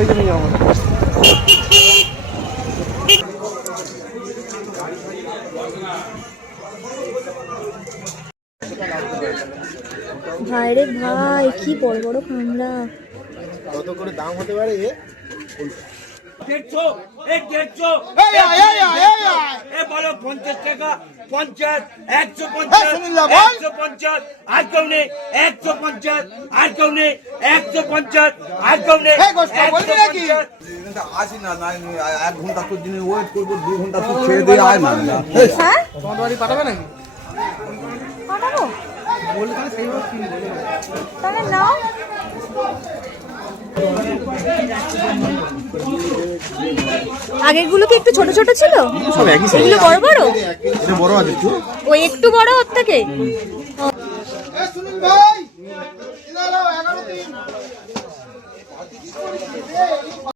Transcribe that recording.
ওই জন্য যাবো ভাই রে ভাই, কি বড় বড় কামড়া। কত করে দাম হতে পারে? 150, 150, বলো 50 টাকা, 50, 150, 150, আর কেউ নেই, 150, আর কেউ নেই, 150, আর কেউ নেই, 150। আসি না, 1 ঘন্টা তোর জন্য ওয়েট করবো, 2 ঘন্টা তুই ছেড়ে দিয়ে আয় না। হ্যাঁ তোমার বাড়ি পাঠাবে নাকি? পাঠাবো বললে তাহলে সেইভাবে কিনবো। তাহলে নাও। আগেরগুলো কি একটু ছোট ছোট ছিল? সব একই সাইজ। এগুলো বড় বড়? এটা বড় আছে একটু। ওই একটু বড় ওর থেকে? সুনীল ভাই,